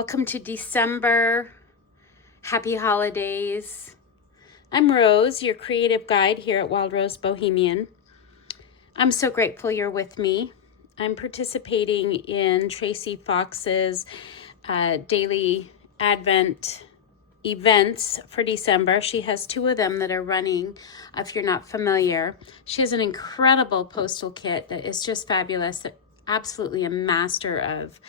Welcome to December. Happy holidays. I'm Rose, your creative guide here at Wild Rose Bohemian. I'm so grateful you're with me. I'm participating in Tracie Fox's daily Advent events for December. She has 2 of them that are running, if you're not familiar. She has an incredible postal kit that is just fabulous. Absolutely a master of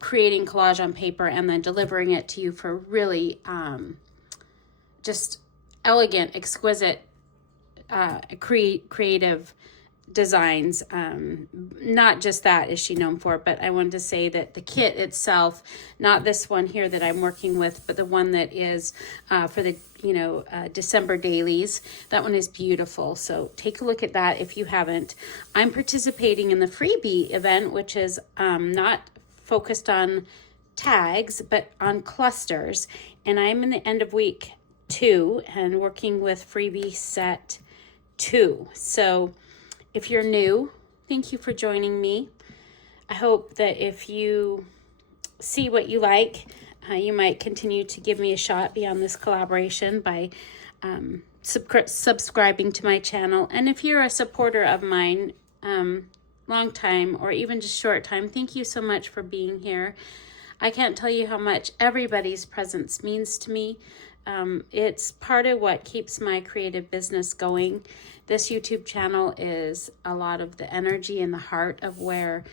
creating collage on paper and then delivering it to you for really just elegant, exquisite, creative designs. Not just that is she known for, but I wanted to say that the kit itself, not this one here that I'm working with, but the one that is for the December dailies, that one is beautiful. So take a look at that if you haven't. I'm participating in the freebie event, which is not focused on tags, but on clusters. And I'm in the end of week 2 and working with freebie set 2. So if you're new, thank you for joining me. I hope that if you see what you like, you might continue to give me a shot beyond this collaboration by subscribing to my channel. And if you're a supporter of mine, long time or even just short time, thank you so much for being here. I can't tell you how much everybody's presence means to me. It's part of what keeps my creative business going. This YouTube channel is a lot of the energy and the heart of where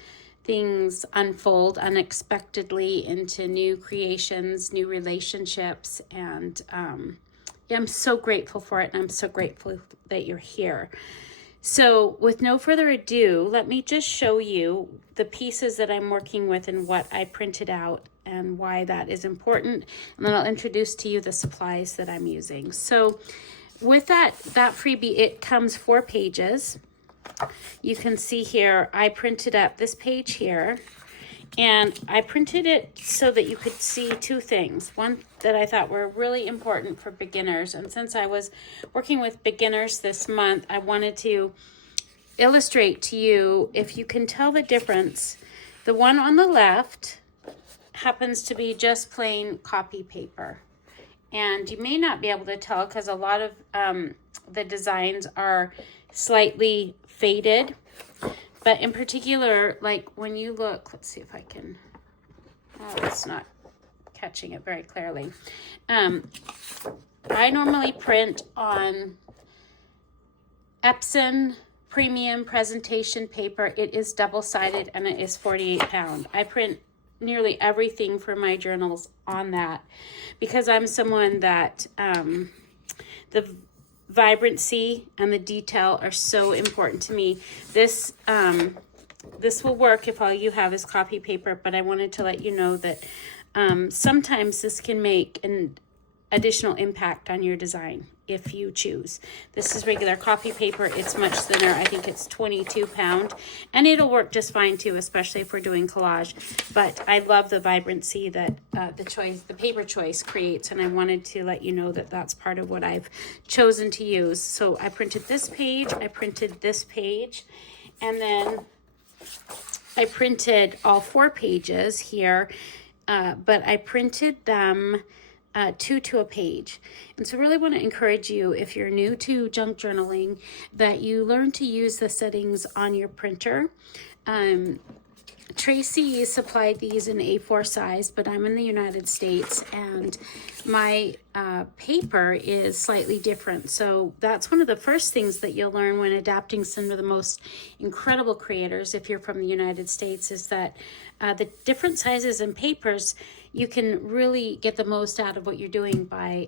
things unfold unexpectedly into new creations, new relationships, and I'm so grateful for it, and I'm so grateful that you're here. So with no further ado, let me just show you the pieces that I'm working with and what I printed out and why that is important. And then I'll introduce to you the supplies that I'm using. So with that freebie, it comes 4 pages. You can see here, I printed up this page here. And I printed it so that you could see 2 things. One that I thought were really important for beginners. And since I was working with beginners this month, I wanted to illustrate to you, if you can tell the difference. The one on the left happens to be just plain copy paper. And you may not be able to tell because a lot of the designs are slightly faded. But in particular, like when you look, let's see if I can, it's not catching it very clearly. I normally print on Epson premium presentation paper. It is double-sided and it is 48 pound. I print nearly everything for my journals on that because I'm someone that the vibrancy and the detail are so important to me. This will work if all you have is copy paper, but I wanted to let you know that sometimes this can make an additional impact on your design if you choose. This is regular copy paper. It's much thinner. I think it's 22 pound, and it'll work just fine too, especially if we're doing collage. But I love the vibrancy that the paper choice creates, and I wanted to let you know that that's part of what I've chosen to use. So I printed this page, I printed this page, and then I printed all 4 pages here, but I printed them 2 to a page. And so really want to encourage you, if you're new to junk journaling, that you learn to use the settings on your printer. Tracie supplied these in A4 size, but I'm in the United States and my paper is slightly different. So that's one of the first things that you'll learn when adapting some of the most incredible creators, if you're from the United States, is that the different sizes and papers, you can really get the most out of what you're doing by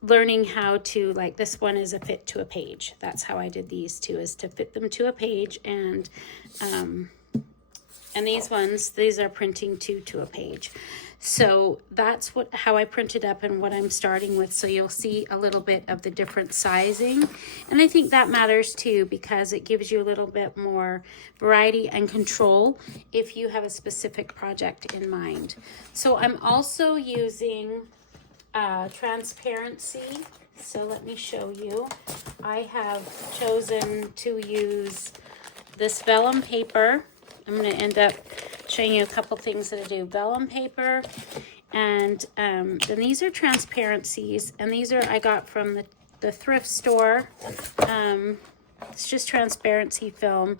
learning how to, like this one is a fit to a page. That's how I did these 2, is to fit them to a page. And these are printing 2 to a page. So that's how I printed up and what I'm starting with. So you'll see a little bit of the different sizing. And I think that matters too, because it gives you a little bit more variety and control if you have a specific project in mind. So I'm also using transparency. So let me show you. I have chosen to use this vellum paper. I'm going to end up showing you a couple things that I do. Vellum paper, and then these are transparencies, and these are I got from the thrift store. It's just transparency film.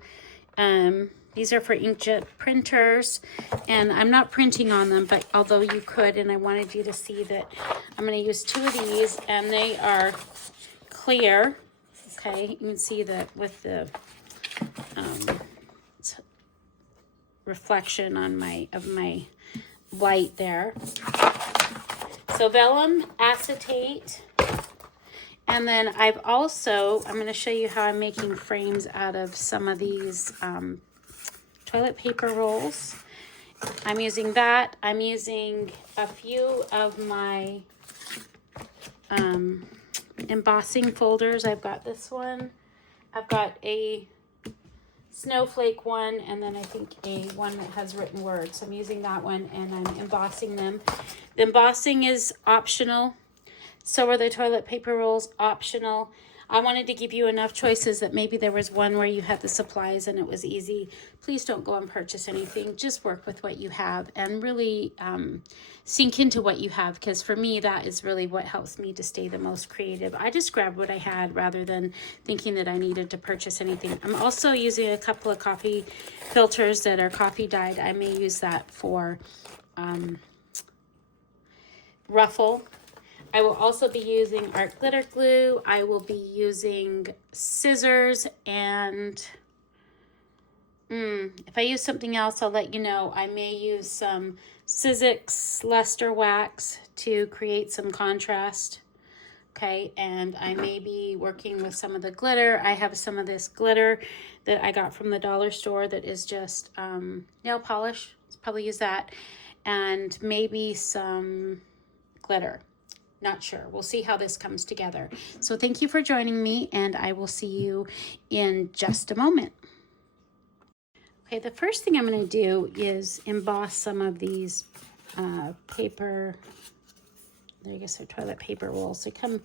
These are for inkjet printers, and I'm not printing on them, but although you could, and I wanted you to see that I'm going to use 2 of these, and they are clear. Okay, you can see that with the reflection on my light there. So vellum, acetate, and then I'm going to show you how I'm making frames out of some of these toilet paper rolls. I'm using that. I'm using a few of my embossing folders. I've got this one. I've got a snowflake one, and then I think a one that has written words. So I'm using that one, and I'm embossing them. The embossing is optional. So are the toilet paper rolls, optional. I wanted to give you enough choices that maybe there was one where you had the supplies and it was easy. Please don't go and purchase anything. Just work with what you have and really sink into what you have, because for me, that is really what helps me to stay the most creative. I just grabbed what I had rather than thinking that I needed to purchase anything. I'm also using a couple of coffee filters that are coffee dyed. I may use that for ruffle. I will also be using art glitter glue. I will be using scissors, and if I use something else, I'll let you know. I may use some Sizzix luster wax to create some contrast. Okay, and I may be working with some of the glitter. I have some of this glitter that I got from the dollar store that is just nail polish. Let's probably use that. And maybe some glitter. Not sure. We'll see how this comes together. So thank you for joining me, and I will see you in just a moment. Okay, the first thing I'm going to do is emboss some of these paper, I guess they're toilet paper rolls. They come,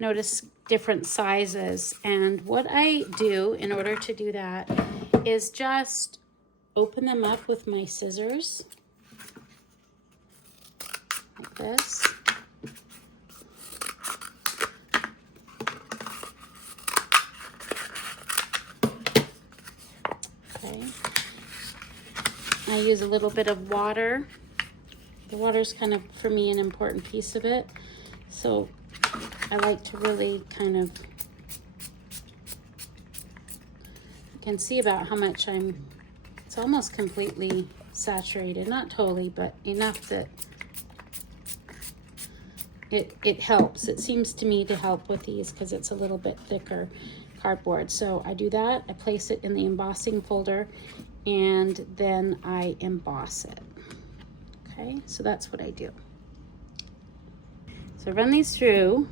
notice different sizes. And what I do in order to do that is just open them up with my scissors like this. I use a little bit of water. The water is kind of, for me, an important piece of it. So I like to really kind of, you can see about how much it's almost completely saturated. Not totally, but enough that it helps. It seems to me to help with these because it's a little bit thicker cardboard. So I do that. I place it in the embossing folder, and then I emboss it. Okay, so that's what I do. So run these through,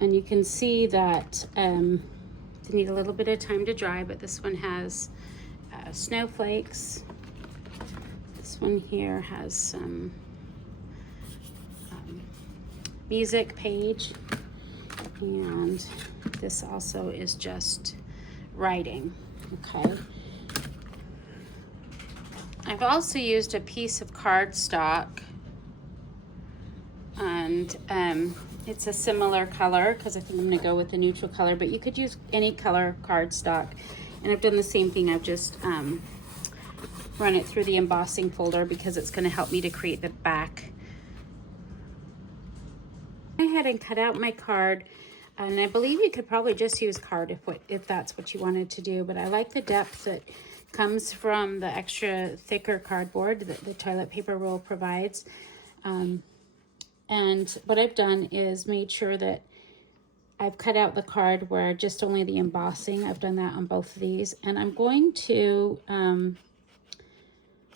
and you can see that they need a little bit of time to dry, but this one has snowflakes. This one here has some music page, and this also is just writing. Okay. I've also used a piece of cardstock, and it's a similar color because I think I'm going to go with the neutral color, but you could use any color cardstock. And I've done the same thing. I've just run it through the embossing folder because it's going to help me to create the back. I went ahead and cut out my card, and I believe you could probably just use card if that's what you wanted to do, but I like the depth that comes from the extra thicker cardboard that the toilet paper roll provides. And what I've done is made sure that I've cut out the card where just only the embossing. I've done that on both of these, and I'm going to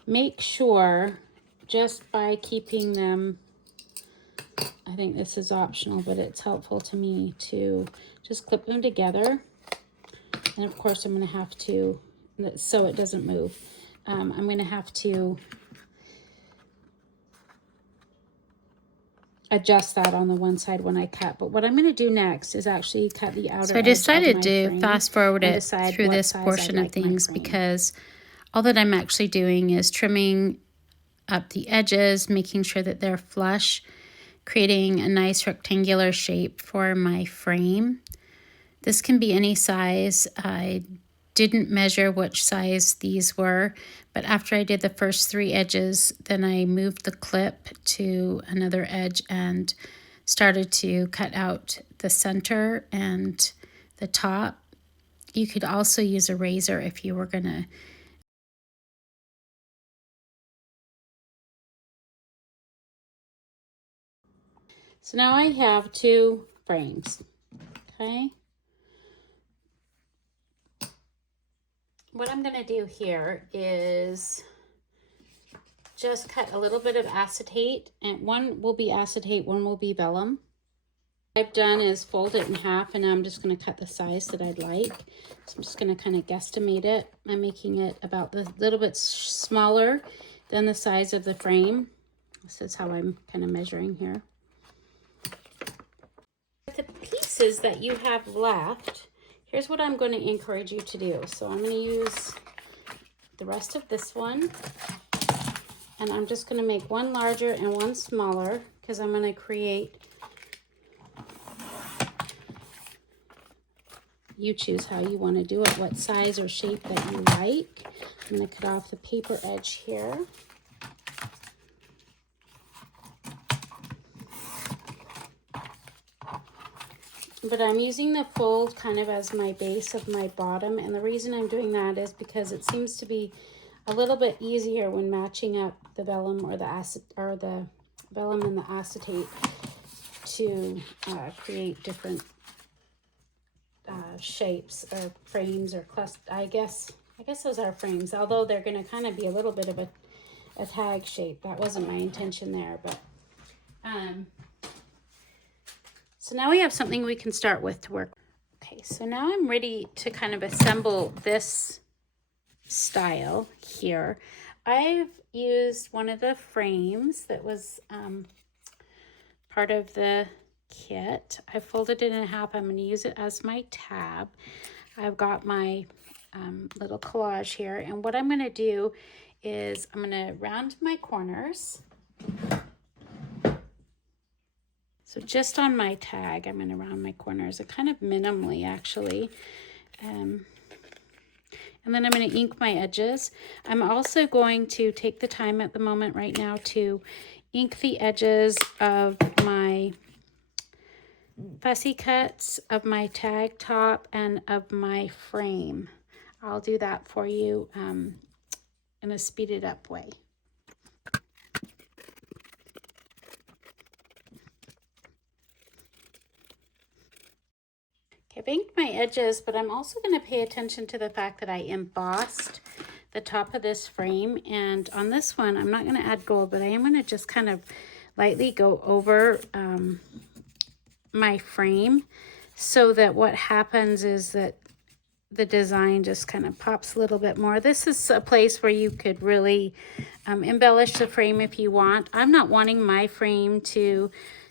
make sure, just by keeping them, I think this is optional, but it's helpful to me to just clip them together. And of course I'm going to have to, so it doesn't move, I'm going to have to adjust that on the one side when I cut. But what I'm going to do next is actually cut the outer edge. So I decided to fast forward it through this portion of things because all that I'm actually doing is trimming up the edges, making sure that they're flush, creating a nice rectangular shape for my frame. This can be any size. I didn't measure which size these were, but after I did the first 3 edges, then I moved the clip to another edge and started to cut out the center and the top. You could also use a razor if you were gonna. So now I have 2 frames, okay? What I'm gonna do here is just cut a little bit of acetate, and one will be acetate, one will be vellum. What I've done is fold it in half, and I'm just going to cut the size that I'd like. So I'm just going to kind of guesstimate it. I'm making it about a little bit smaller than the size of the frame. This is how I'm kind of measuring here. The pieces that you have left, here's what I'm going to encourage you to do. So I'm going to use the rest of this one, and I'm just going to make one larger and one smaller because I'm going to create. You choose how you want to do it, what size or shape that you like. I'm going to cut off the paper edge here. But I'm using the fold kind of as my base of my bottom, and the reason I'm doing that is because it seems to be a little bit easier when matching up the vellum or the vellum and the acetate to create different shapes or frames or cluster. I guess those are frames, although they're going to kind of be a little bit of a tag shape. That wasn't my intention there, but so now we have something we can start with to work. Okay, so now I'm ready to kind of assemble this style here. I've used one of the frames that was part of the kit. I folded it in half. I'm going to use it as my tab. I've got my little collage here, and what I'm going to do is I'm going to round my corners. So just on my tag, I'm going to round my corners, kind of minimally actually. And then I'm going to ink my edges. I'm also going to take the time at the moment right now to ink the edges of my fussy cuts, of my tag top, and of my frame. I'll do that for you in a speeded up way. Okay, I've inked my edges, but I'm also going to pay attention to the fact that I embossed the top of this frame. And on this one, I'm not going to add gold, but I am going to just kind of lightly go over my frame, so that what happens is that the design just kind of pops a little bit more. This is a place where you could really embellish the frame if you want. I'm not wanting my frame to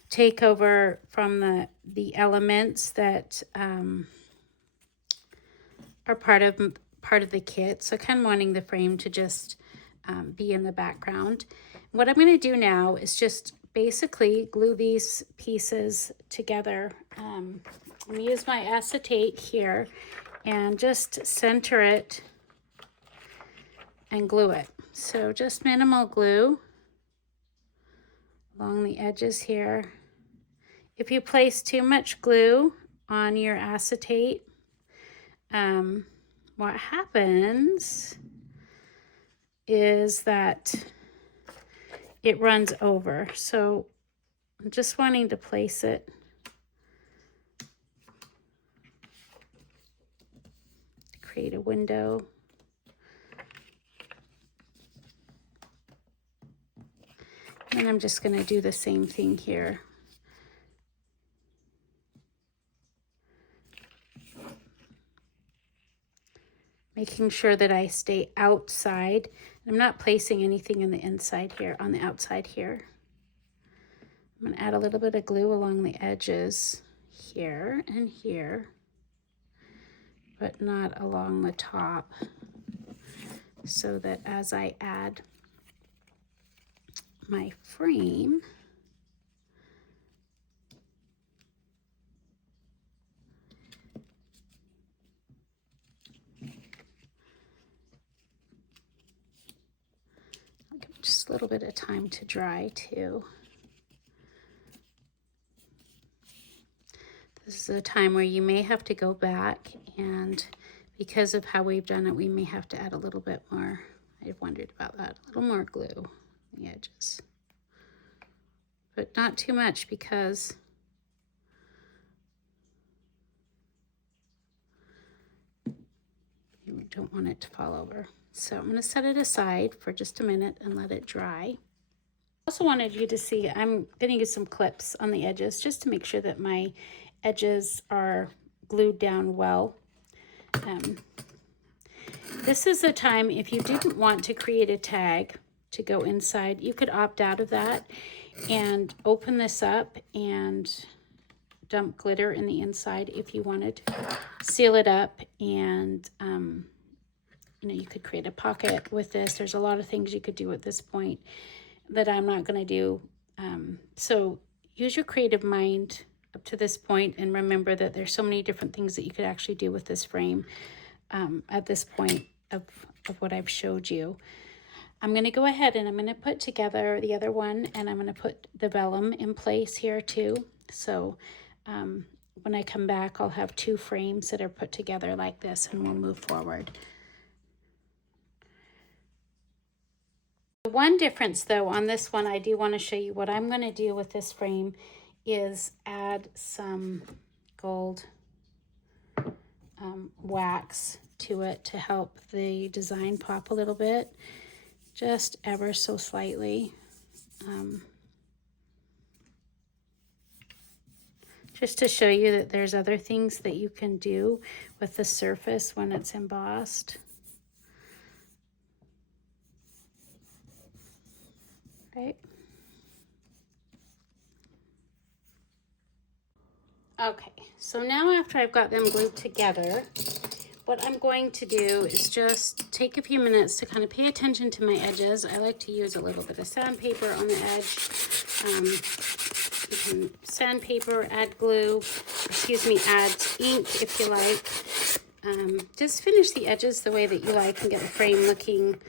take over from the elements that are part of the kit. So kind of wanting the frame to just be in the background. What I'm going to do now is just basically glue these pieces together. I'm going to use my acetate here and just center it and glue it. So just minimal glue along the edges here. If you place too much glue on your acetate, what happens is that it runs over. So I'm just wanting to place it to create a window. And I'm just going to do the same thing here. Making sure that I stay outside. I'm not placing anything in the inside here, on the outside here. I'm going to add a little bit of glue along the edges here and here, but not along the top. so that as I add my frame, I'll give it just a little bit of time to dry too. This is a time where you may have to go back, and because of how we've done it, we may have to add a little bit more. I've wondered about that. A little more glue on the edges. But not too much, because you don't want it to fall over. So I'm going to set it aside for just a minute and let it dry. I also wanted you to see, I'm going to use some clips on the edges just to make sure that my edges are glued down well. This is a time, if you didn't want to create a tag to go inside, you could opt out of that and open this up and dump glitter in the inside if you wanted. Seal it up, and you know, you could create a pocket with this. There's a lot of things you could do at this point that I'm not going to do. So use your creative mind up to this point, and remember that there's so many different things that you could actually do with this frame at this point of what I've showed you. I'm going to go ahead and I'm going to put together the other one, and I'm going to put the vellum in place here too. So when I come back, I'll have two frames that are put together like this, and we'll move forward. One difference though on this one, I do want to show you what I'm going to do with this frame is add some gold wax to it to help the design pop a little bit, just ever so slightly. Just to show you that there's other things that you can do with the surface when it's embossed. Right. Okay, so now after I've got them glued together, what I'm going to do is just take a few minutes to kind of pay attention to my edges. I like to use a little bit of sandpaper on the edge. You can sandpaper, add glue, add ink if you like. Just finish the edges the way that you like and get the frame looking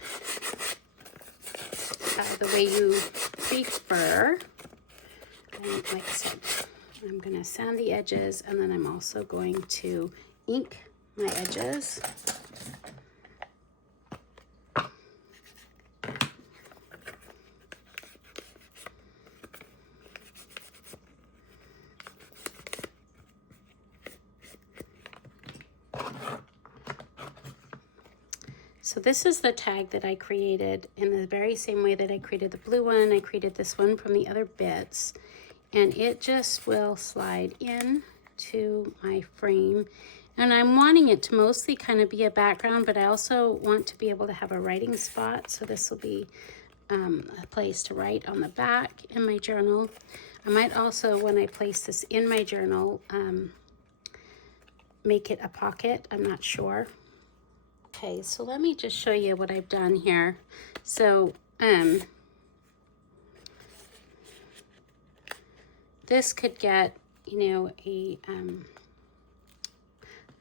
the way you prefer. And like I said, I'm going to sand the edges, and then I'm also going to ink my edges. So this is the tag that I created in the very same way that I created the blue one. I created this one from the other bits, and it just will slide in to my frame. And I'm wanting it to mostly kind of be a background, but I also want to be able to have a writing spot. So this will be a place to write on the back in my journal. I might also, when I place this in my journal, make it a pocket. I'm not sure. Okay, so let me just show you what I've done here. So this could get, you know, a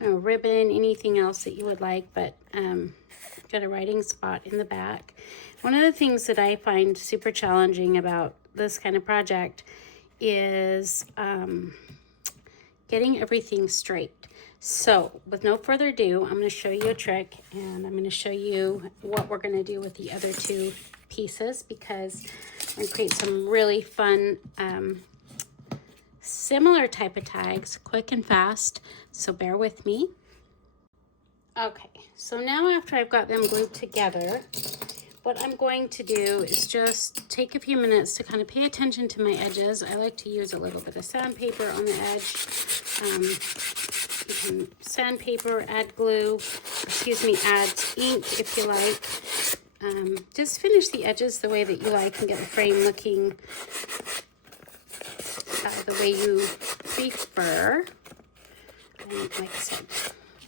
ribbon, anything else that you would like, but got a writing spot in the back. One of the things that I find super challenging about this kind of project is getting everything straight. So with no further ado, I'm going to show you a trick, and I'm going to show you what we're going to do with the other two pieces, because I'm going to create some really fun similar type of tags, quick and fast, so bear with me. Okay, so now after I've got them glued together, what I'm going to do is just take a few minutes to kind of pay attention to my edges. I like to use a little bit of sandpaper on the edge. You can sandpaper, add glue, add ink if you like. Just finish the edges the way that you like and get the frame looking the way you prefer. And like I said,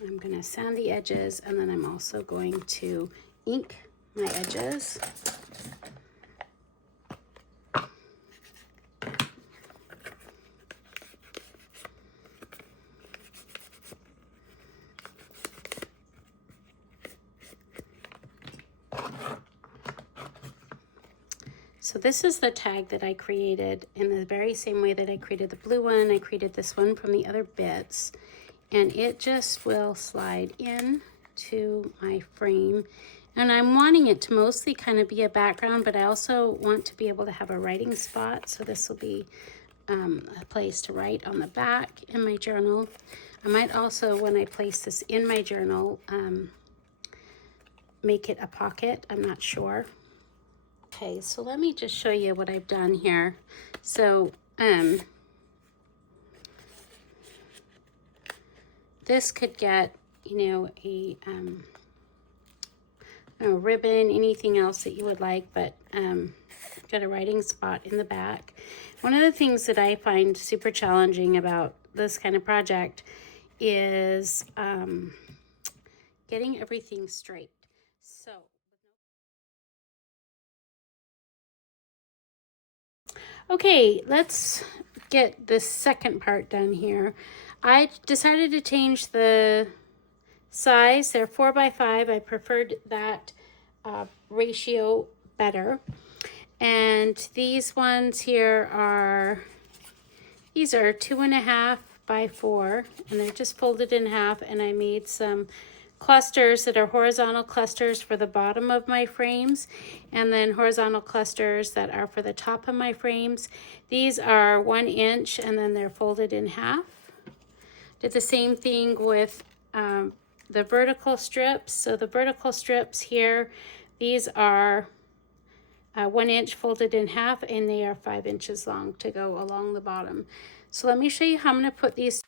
I'm going to sand the edges, and then I'm also going to ink my edges. So this is the tag that I created in the very same way that I created the blue one. I created this one from the other bits, and it just will slide in to my frame. And I'm wanting it to mostly kind of be a background, but I also want to be able to have a writing spot. So this will be a place to write on the back in my journal. I might also, when I place this in my journal, make it a pocket. I'm not sure. Okay, so let me just show you what I've done here. So this could get, you know, a ribbon, anything else that you would like, but got a writing spot in the back. One of the things that I find super challenging about this kind of project is getting everything straight. So okay, let's get the second part done here. I decided to change the size. They're 4 by 5. I preferred that ratio better. And these ones here are, these are 2.5 by 4, and they're just folded in half, and I made some clusters that are horizontal clusters for the bottom of my frames, and then horizontal clusters that are for the top of my frames. These are 1 inch, and then they're folded in half. Did the same thing with the vertical strips. So the vertical strips here, these are 1 inch folded in half, and they are 5 inches long to go along the bottom. So let me show you how I'm going to put these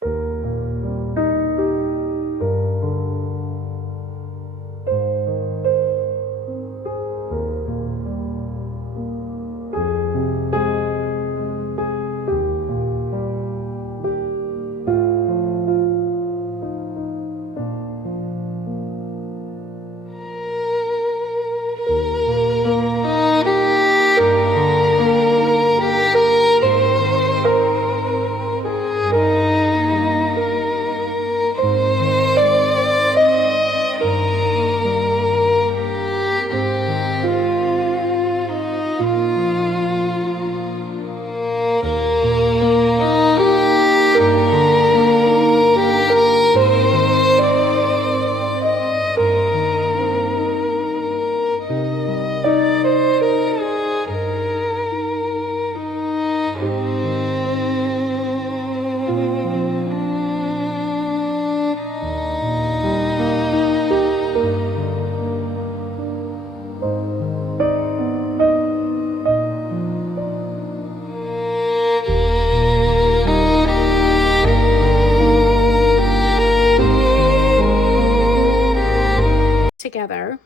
together.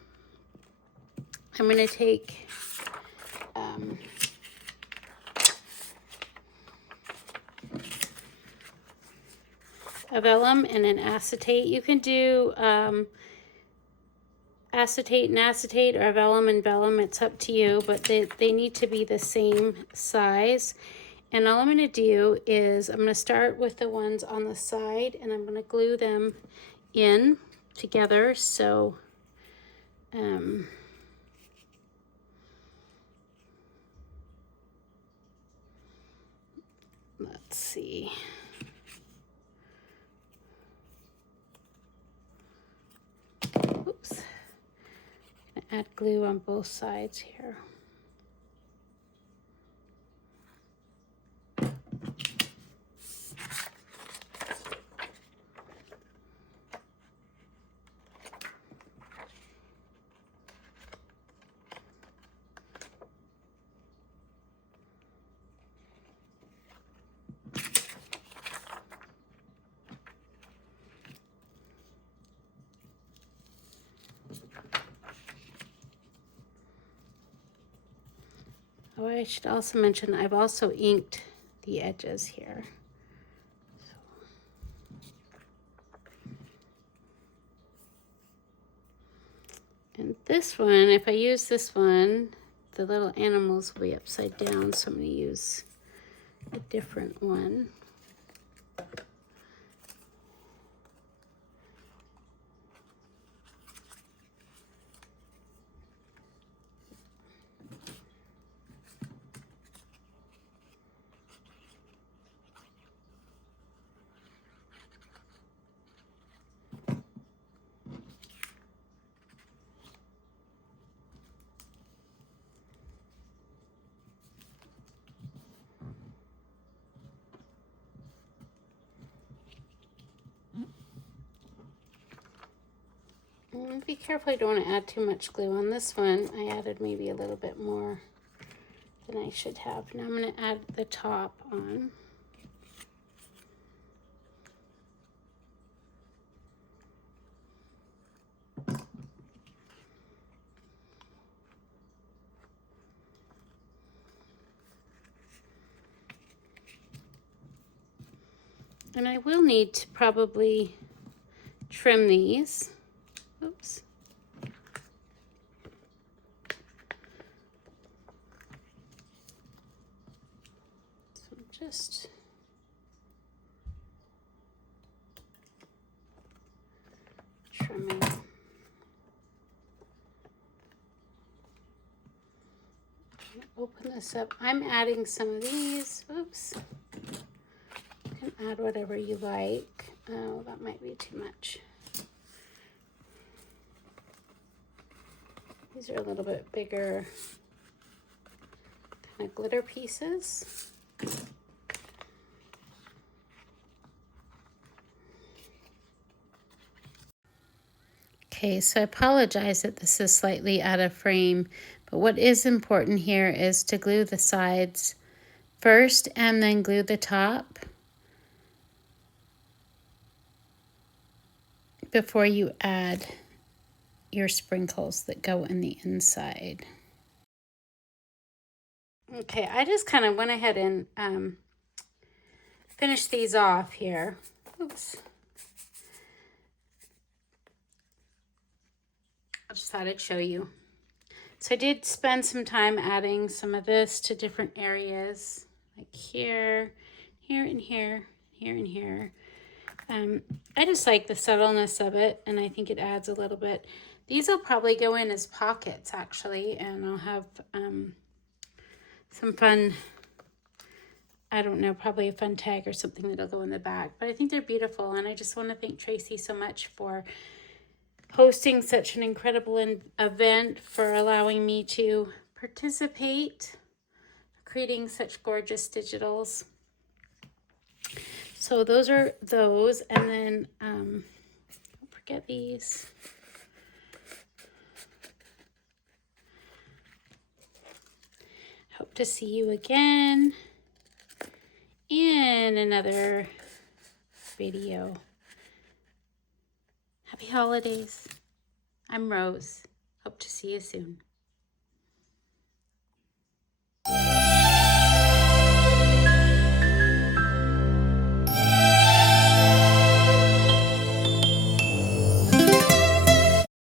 I'm going to take a vellum and an acetate. You can do acetate and acetate, or vellum and vellum. It's up to you, but they need to be the same size. And all I'm going to do is I'm going to start with the ones on the side, and I'm going to glue them in together. So let's see. Oops. Add glue on both sides here. Oh, I should also mention I've also inked the edges here. And this one, if I use this one, the little animals will be upside down, so I'm going to use a different one. Be careful, I don't want to add too much glue on this one. I added maybe a little bit more than I should have. Now I'm going to add the top on. And I will need to probably trim these. Oops. So just trimming. Open this up. I'm adding some of these. Oops. You can add whatever you like. Oh, that might be too much. These are a little bit bigger kind of glitter pieces. Okay, so I apologize that this is slightly out of frame, but what is important here is to glue the sides first and then glue the top before you add your sprinkles that go in the inside. Okay, I just kind of went ahead and finished these off here. Oops. I just thought I'd show you. So I did spend some time adding some of this to different areas, like here, here, and here, here, and here. I just like the subtleness of it, and I think it adds a little bit. These will probably go in as pockets, actually, and I'll have some fun, I don't know, probably a fun tag or something that'll go in the back. But I think they're beautiful, and I just want to thank Tracie so much for hosting such an incredible event, for allowing me to participate, creating such gorgeous digitals. So those are those, and then don't forget these. Hope to see you again in another video. Happy holidays. I'm Rose. Hope to see you soon.